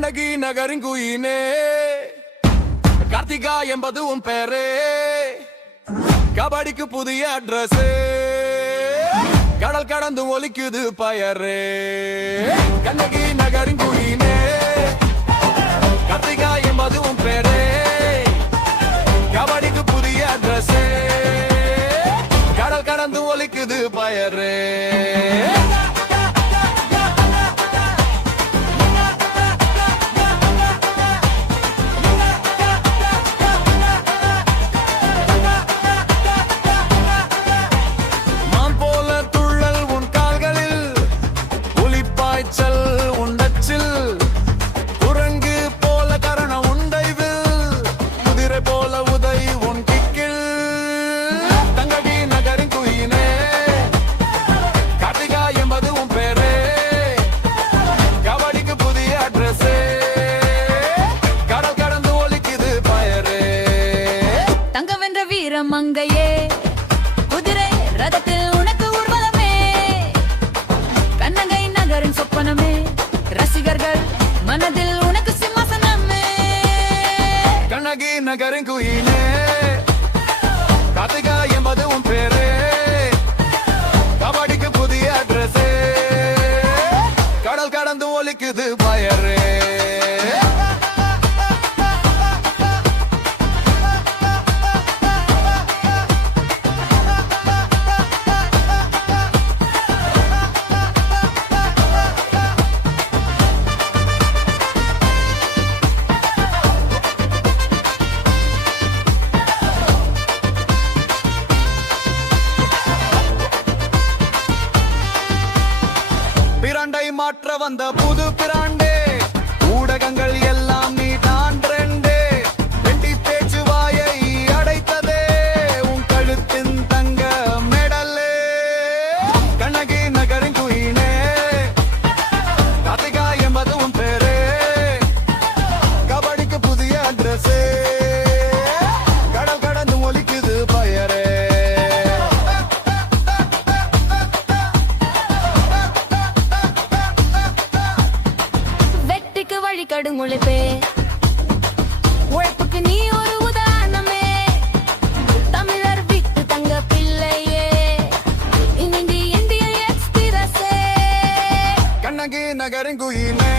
நகரின் குயினே. கார்த்திகா என்பது உன் பேரே. கபடிக்கு புதிய அட்ரஸ் கடல் கடந்து ஒலிக்குது பயரே. கண்ணகி நகரின் குயினே. கார்த்திகா என்பது உன் பேரே. கபடிக்கு புதிய அட்ரஸ் கடல் கடந்து ஒலிக்குது பயரே. கண்ணகி நகரின் குயினே கார்த்திகா பிராண்டை மாற்ற வந்த புது பிராண்டே. கடும் உழைப்பே உழைப்புக்கு நீ ஒரு உதாரணமே. தமிழர் விட்டு தங்க பிள்ளையே. இனி இந்திய எக்ஸ்பிரஸே கண்ணகி நகரின் குயினே